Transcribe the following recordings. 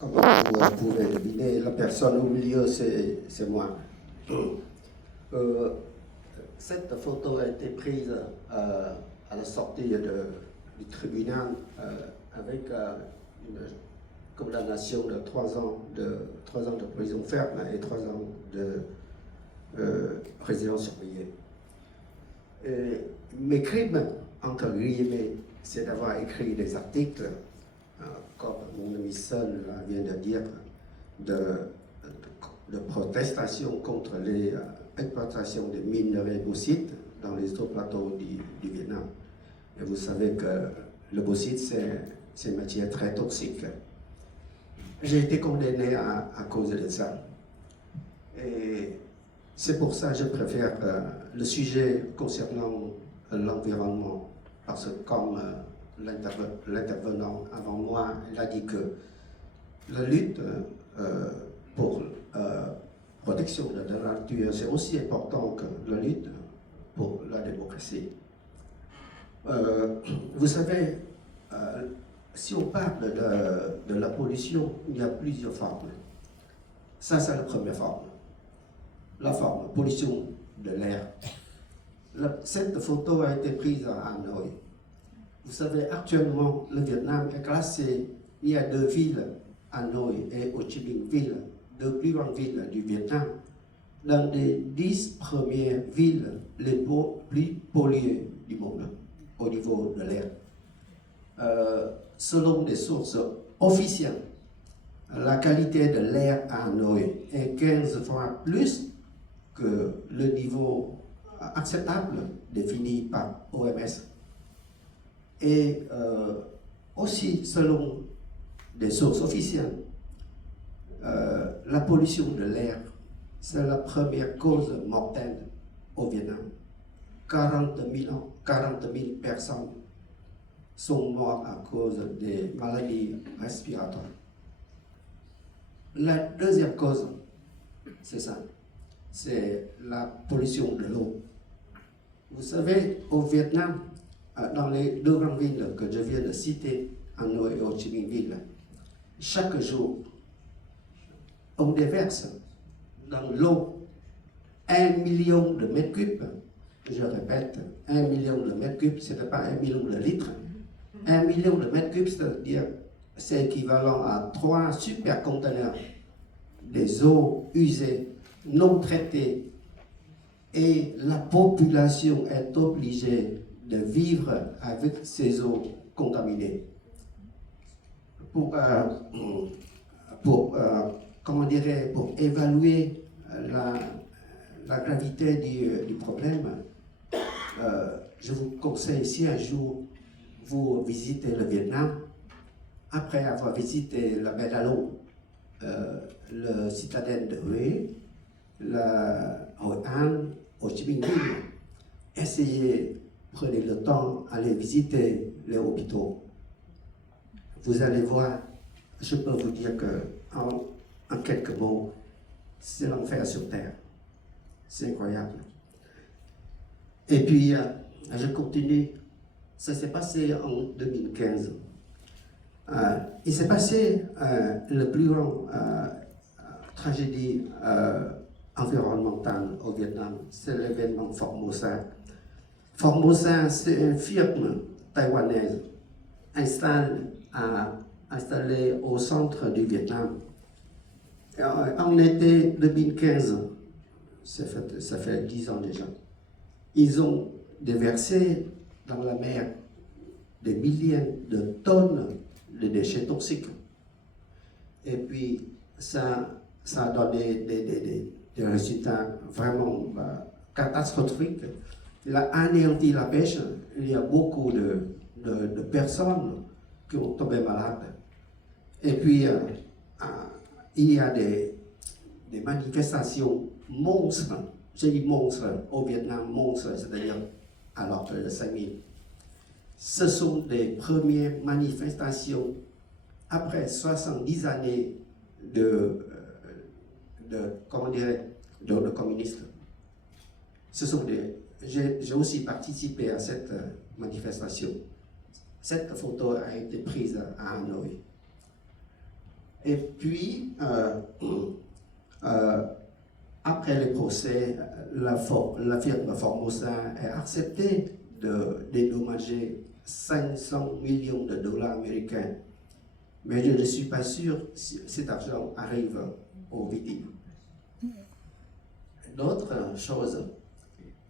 Comme vous pouvez deviner, la personne au milieu, c'est moi. Euh, Cette photo a été prise à la sortie du tribunal avec une condamnation de 3 ans de prison ferme et 3 ans de résidence surveillée. Mes crimes, entre guillemets, c'est d'avoir écrit des articles, comme mon ami Seul vient de dire, de protestation contre les exploitations de minerais bauxites dans les hauts plateaux du Vietnam. Et vous savez que le bauxite, c'est une matière très toxique. J'ai été condamné à cause de ça. Et c'est pour ça que je préfère le sujet concernant l'environnement, parce que comme l'intervenant avant moi, il a dit que la lutte pour protection de la nature, c'est aussi important que la lutte pour la démocratie. Vous savez, si on parle de la pollution, il y a plusieurs formes. Ça, c'est la première forme. La forme, pollution de l'air. Cette photo a été prise à Hanoï. Vous savez, actuellement, le Vietnam est classé, il y a 2 villes, Hanoï et Ho Chi Minh Ville, 2 plus grandes villes du Vietnam, dans les 10 premières villes les plus polluées du monde au niveau de l'air. Selon des sources officielles, la qualité de l'air à Hanoï est 15 fois plus que le niveau acceptable défini par OMS. Et aussi, selon des sources officielles, la pollution de l'air, c'est la première cause mortelle au Vietnam. 40 000 personnes sont mortes à cause des maladies respiratoires. La deuxième cause, c'est ça, c'est la pollution de l'eau. Vous savez, au Vietnam, dans les 2 grandes villes que je viens de citer, Hanoï et Ho Chi Minh Ville, chaque jour, on déverse dans l'eau 1 million de mètres cubes. Je répète, 1 million de mètres cubes, ce n'est pas 1 million de litres. 1 million de mètres cubes, c'est-à-dire c'est équivalent à 3 superconteneurs des eaux usées, non traitées. Et la population est obligée de vivre avec ces eaux contaminées. Pour évaluer la gravité du problème, je vous conseille, si un jour vous visitez le Vietnam, après avoir visité la baie d'Alo, le citadelle de Huế, la Hội An, Ho Chi Minh Ville, essayez, prenez le temps, allez visiter les hôpitaux. Vous allez voir, je peux vous dire que en quelques mots, c'est l'enfer sur terre. C'est incroyable. Et puis, je continue. Ça s'est passé en 2015. Il s'est passé le plus grand tragédie environnementale au Vietnam, c'est l'événement Formosa. Formosa, c'est une firme taïwanaise installée au centre du Vietnam. En été 2015, ça fait 10 ans déjà, ils ont déversé dans la mer des milliers de tonnes de déchets toxiques. Et puis, ça a donné des résultats vraiment catastrophiques. Il a anéanti la pêche. Il y a beaucoup de personnes qui ont tombé malades. Et puis, il y a des manifestations monstres. J'ai dit monstres au Vietnam, monstres, c'est-à-dire à l'ordre de 5000. Ce sont des premières manifestations après 70 années de communisme. J'ai aussi participé à cette manifestation. Cette photo a été prise à Hanoï. Et puis, après le procès, la firme Formosa a accepté de dédommager 500 millions de dollars américains. Mais je ne suis pas sûr si cet argent arrive aux victimes. D'autres choses,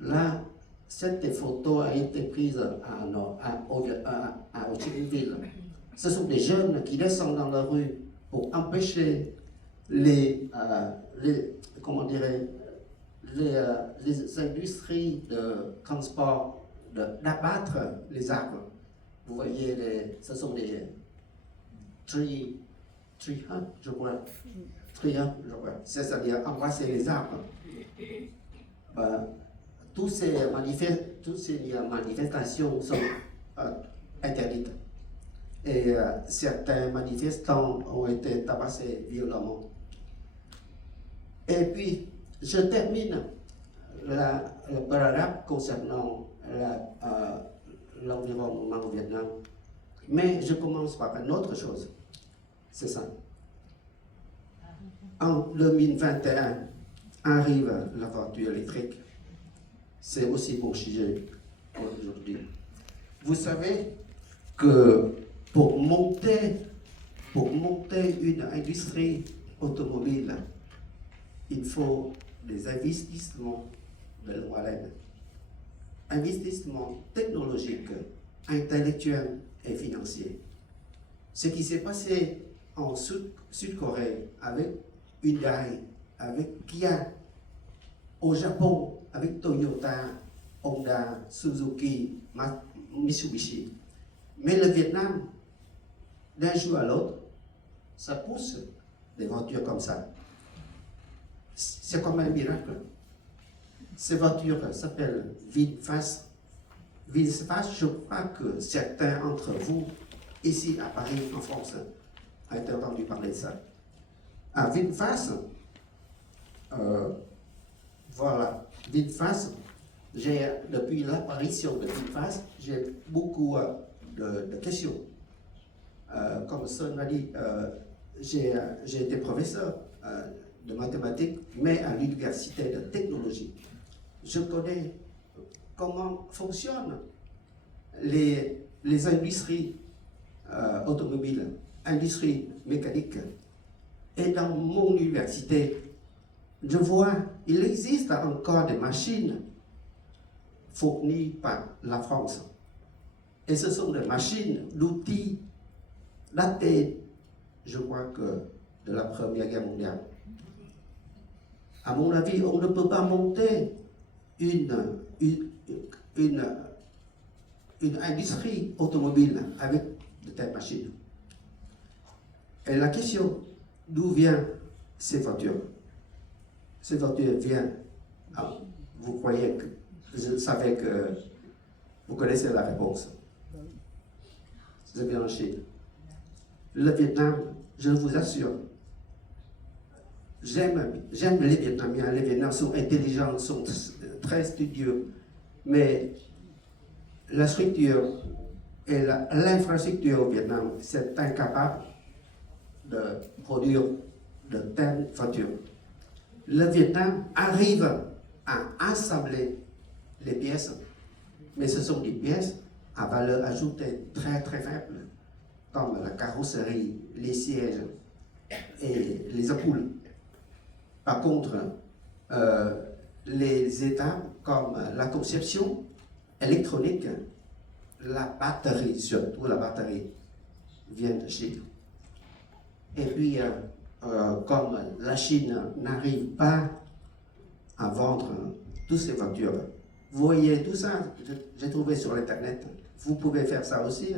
là, cette photo a été prise à Ho-Chi-Minh-Ville. Ce sont des jeunes qui descendent dans la rue pour empêcher comment dirais, les industries de transport d'abattre les arbres. Vous voyez, ce sont des tree hunt, je crois. Tree hunt, je crois. C'est-à-dire embrasser les arbres. Toutes ces manifestations sont interdites. Et certains manifestants ont été tabassés violemment. Et puis, je termine le paragraphe concernant l'environnement au Vietnam. Mais je commence par une autre chose. C'est ça. En 2021, arrive la voiture électrique. C'est aussi mon sujet aujourd'hui. Vous savez que pour monter une industrie automobile, il faut des investissements de longue haleine. Investissements technologiques, intellectuels et financiers. Ce qui s'est passé en Sud-Corée avec Hyundai, avec Kia, au Japon avec Toyota, Honda, Suzuki, Mitsubishi. Mais le Vietnam, d'un jour à l'autre, ça pousse des voitures comme ça. C'est comme un miracle. Ces voitures s'appellent VinFast. VinFast, je crois que certains d'entre vous, ici à Paris, en France, ont entendu parler de ça. À VinFast, voilà, VinFast, depuis l'apparition de VinFast, j'ai beaucoup de questions. Comme Son m'a dit, j'ai été professeur de mathématiques, mais à l'université de technologie. Je connais comment fonctionnent les industries automobiles, industries mécaniques. Et dans mon université, je vois, il existe encore des machines fournies par la France. Et ce sont des machines, d'outils datés, je crois que, de la Première Guerre mondiale. À mon avis, on ne peut pas monter une industrie automobile avec de telles machines. Et la question, d'où viennent ces voitures? Ces voitures viennent, vous croyez que, je savais que vous connaissez la réponse. Ça vient en Chine. Le Vietnam, je vous assure, j'aime les Vietnamiens. Les Vietnamiens sont intelligents, sont très studieux, mais la structure et l'infrastructure au Vietnam, c'est incapable de produire de telles voitures. Le Vietnam arrive à assembler les pièces, mais ce sont des pièces à valeur ajoutée très très faible, comme la carrosserie, les sièges et les ampoules. Par contre, les étapes comme la conception électronique, la batterie, surtout la batterie, viennent de Chine. Et puis, comme la Chine n'arrive pas à vendre toutes ces voitures, vous voyez tout ça, j'ai trouvé sur Internet, vous pouvez faire ça aussi.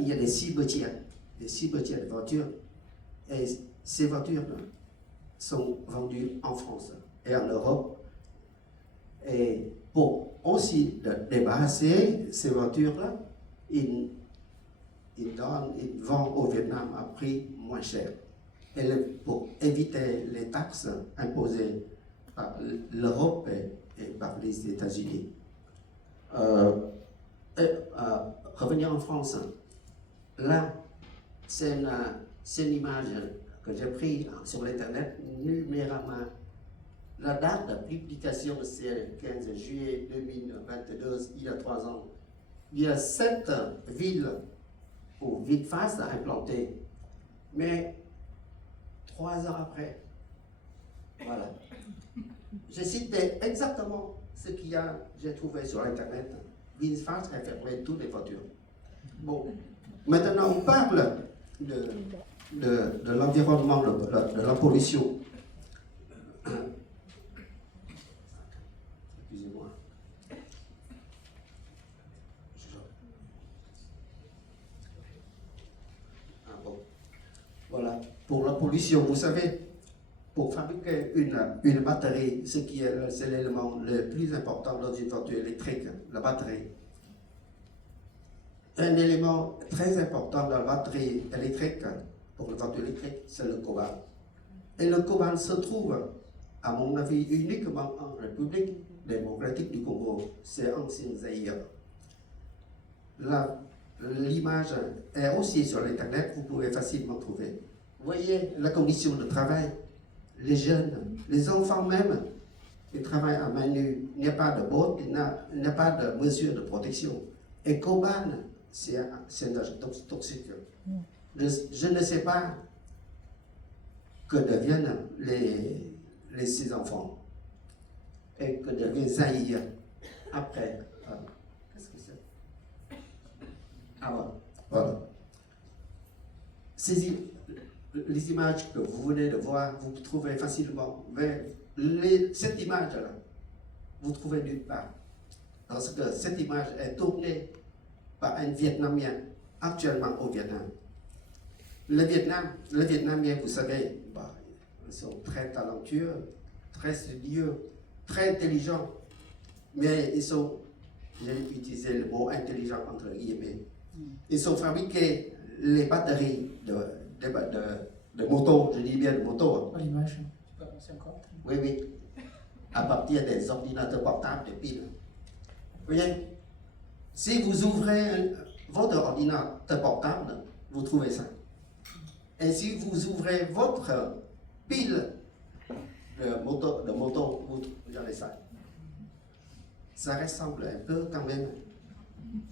Il y a des cimetières de voitures, et ces voitures sont vendues en France et en Europe. Et pour aussi débarrasser ces voitures-là, ils vendent au Vietnam à prix moins cher. Et pour éviter les taxes imposées par l'Europe et par les États-Unis. Revenir en France, là, c'est c'est une image que j'ai prise sur l'internet numéralement. La date de publication, c'est le 15 juillet 2022, il y a 3 ans. Il y a 7 villes ou villes fastes à implanter. Mais 3 ans après, voilà. J'ai cité exactement ce qu'il y a, j'ai trouvé sur Internet. VinFast a fermé toutes les voitures. Bon, maintenant on parle de l'environnement, de la pollution. Excusez-moi. Ah bon. Voilà, pour la pollution, vous savez, pour fabriquer une batterie, c'est l'élément le plus important dans une voiture électrique, la batterie. Un élément très important dans la batterie électrique, pour la voiture électrique, c'est le cobalt. Et le cobalt se trouve, à mon avis, uniquement en République démocratique du Congo, c'est ancien Zaïre. L'image est aussi sur l'internet, vous pouvez facilement trouver. Vous voyez la condition de travail, les jeunes, les enfants même, ils travaillent à main nue, il n'y a pas de bottes, il n'y a pas de mesure de protection. Et cobalt, c'est un agent toxique. Je ne sais pas que deviennent ces enfants et que devient Zaïre après. Qu'est-ce que c'est? Ah voilà. Les images que vous venez de voir, vous trouvez facilement. Mais cette image-là, vous trouvez nulle part. Parce que cette image est tournée par un Vietnamien actuellement au Vietnam. Le Vietnamien, vous savez, ils sont très talentueux, très studieux, très intelligents, mais ils sont, j'ai utilisé le mot intelligent entre guillemets, ils ont fabriqué les batteries de motos, je dis bien de motos. Pas l'image, tu peux avancer encore? Oui, à partir des ordinateurs portables, des piles. Vous voyez, si vous ouvrez votre ordinateur portable, vous trouvez ça. Et si vous ouvrez votre pile de moto, vous avez ça. Ça ressemble un peu quand même.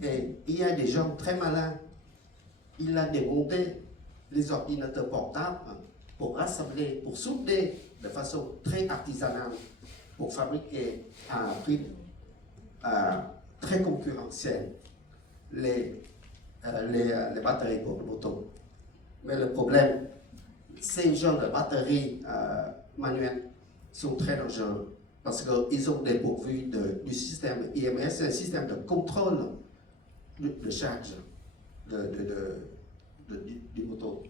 Et il y a des gens très malins. Il a démonté les ordinateurs portables pour rassembler, pour souder de façon très artisanale, pour fabriquer à un prix très concurrentiel les batteries pour le moto. Mais le problème, ces genres de batteries manuelles sont très dangereux parce qu'ils ont dépourvu du système IMS, un système de contrôle de charge du moto.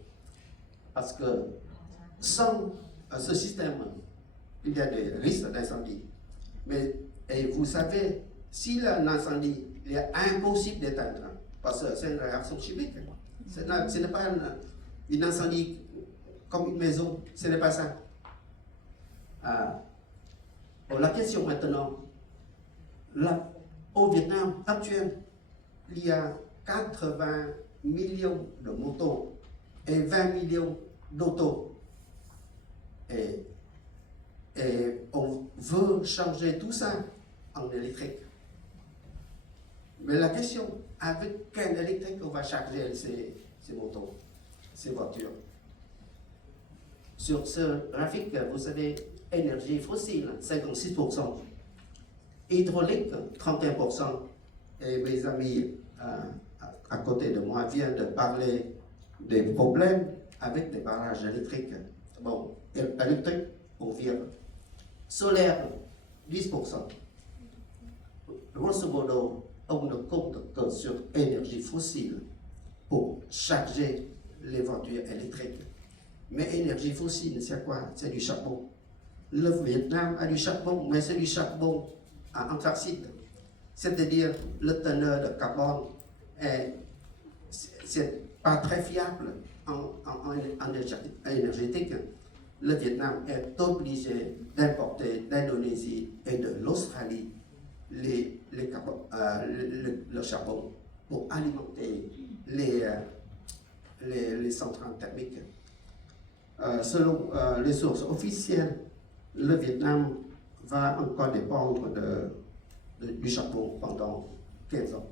Parce que sans ce système, il y a des risques d'incendie. Et vous savez, s'il y a un incendie, il est impossible d'éteindre parce que c'est une réaction chimique. Ce n'est pas un incendie comme une maison, ce n'est pas ça. La question maintenant, là, au Vietnam actuel, il y a 80 millions de motos et 20 millions d'autos. Et on veut changer tout ça en électrique. Mais la question, avec quel électrique on va charger ces motos, ces voitures? Sur ce graphique, vous savez, énergie fossile, 56%, hydraulique, 31%. Et mes amis à côté de moi viennent de parler des problèmes avec des barrages électriques. Bon, électrique, on vire. Solaire, 10%. Grosso modo, on ne compte que sur énergie fossile pour charger les voitures électriques. Mais énergie fossile, c'est quoi? C'est du charbon. Le Vietnam a du charbon, mais c'est du charbon à anthracite. C'est-à-dire, le teneur de carbone c'est pas très fiable en énergétique. Le Vietnam est obligé d'importer d'Indonésie et de l'Australie le charbon pour alimenter les centrales thermiques. selon les sources officielles, le Vietnam va encore dépendre du Japon pendant 15 ans.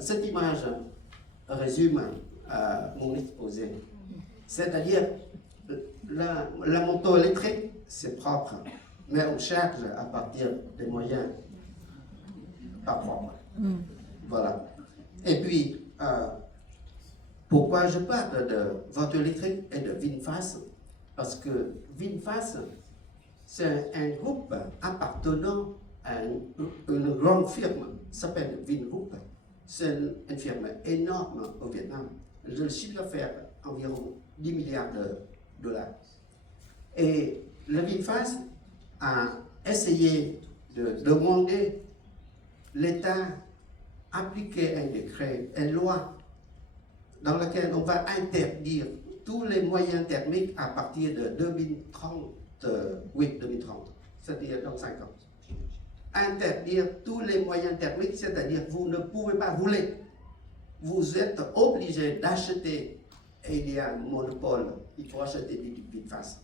Cette image résume mon exposé. C'est-à-dire, la moto électrique, c'est propre, mais on cherche à partir des moyens pas propres. Voilà. Et puis, pourquoi je parle de voiture électrique et de VinFast? Parce que VinFast, c'est un groupe appartenant à une grande firme qui s'appelle Vingroup. C'est une firme énorme au Vietnam. Le chiffre d'affaires environ 10 milliards de dollars. Et le VinFast a essayé de demander l'État appliquer un décret, une loi dans laquelle on va interdire tous les moyens thermiques à partir de 2030, c'est-à-dire dans 5 ans. Interdire tous les moyens thermiques, c'est-à-dire vous ne pouvez pas rouler. Vous êtes obligé d'acheter, et il y a un monopole, il faut acheter du VinFast.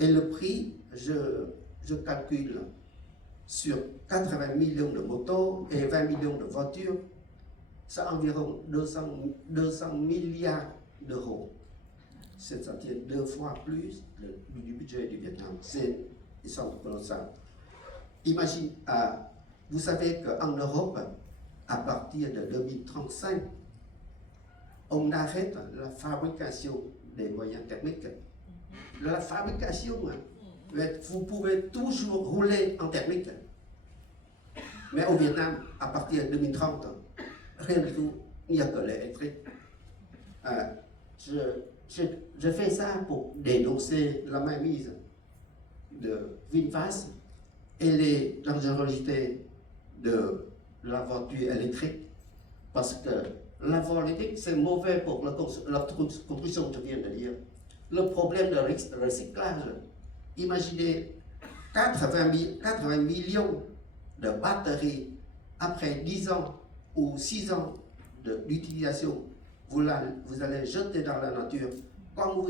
Et le prix, je calcule sur 80 millions de motos et 20 millions de voitures, c'est environ 200 milliards d'euros. C'est-à-dire 2 fois plus du budget du Vietnam. Ils sont colossaux. Imagine, vous savez qu'en Europe, à partir de 2035, on arrête la fabrication des moyens thermiques. La fabrication, vous pouvez toujours rouler en thermique. Mais au Vietnam, à partir de 2030, rien du tout, il n'y a que l'électrique. Je fais ça pour dénoncer la mainmise de VinFast et les dangerosités de la voiture électrique. Parce que la voiture électrique, c'est mauvais pour la construction, je viens de dire. Le problème de recyclage, imaginez 80 millions de batteries après 10 ans ou 6 ans d'utilisation, vous allez jeter dans la nature, comme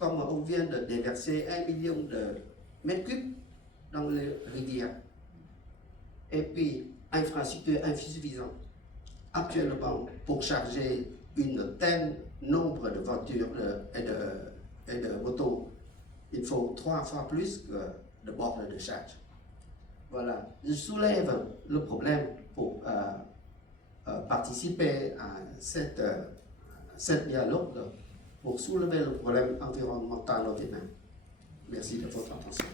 on vient de déverser 1 million de mètres cubes dans les rivières. Et puis, infrastructure insuffisante. Actuellement, pour charger une telle nombre de voitures et de motos, il faut 3 fois plus que de bornes de charge. Voilà, je soulève le problème pour participer à cette dialogue, pour soulever le problème environnemental au Vietnam. Merci de votre attention.